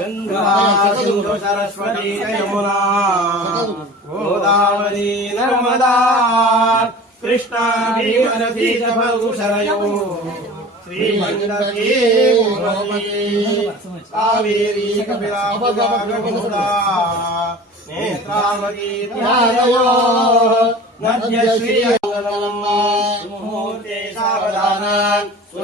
గంగా సింధు సరస్వతి యమునా గోదావరి నర్మదా కృష్ణ భీమనది సభూషణయో శ్రీమందీ కావేరీ కపిలాపదా సావధాన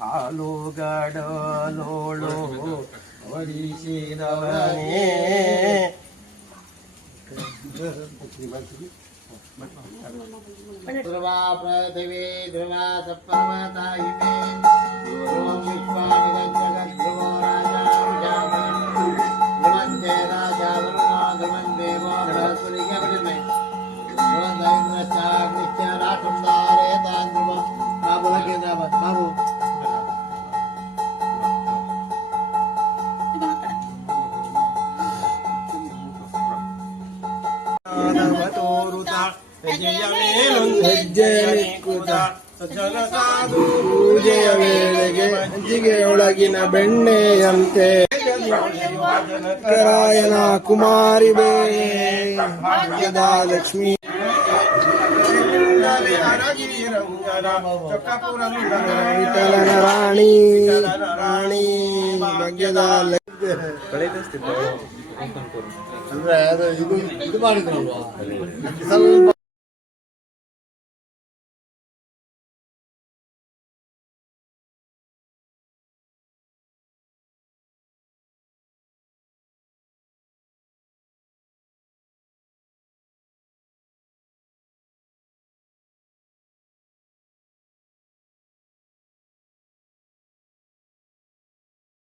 ಹಾಲು ಗಡಲೋಳು ಹೊಡಿಸಿದವನೇ ಧ್ರುವ ಪೃಥ್ವಿ ಧ್ರುವ ಸಪ್ತಮತಾಯಿನೇ ಹೆಜ್ಜೆಯ ಮೇಲೊಂದು ಹೆಜ್ಜೆಯ ನಿಕ್ಕುತ ಸಜ್ಜನ ಸಾಧು ಪೂಜೆಯ ವೇಳೆಗೆ ಹೆಜ್ಜಿಗೆಯೊಳಗಿನ ಬೆಣ್ಣೆಯಂತೆ. ರಾಯನ ಕುಮಾರಿ ಬೇ. ಭಾಗ್ಯದ ಲಕ್ಷ್ಮೀ. ವಿಠಲನ ರಾಣಿ. ರಾಣಿ. ಭಾಗ್ಯದ ಲಕ್ಷ್ಮಿ. ಅಂದ್ರೆ ಅದು ಇದು ಇದು ಮಾಡಿದ್ರಲ್ವಾ? ಸ್ವಲ್ಪ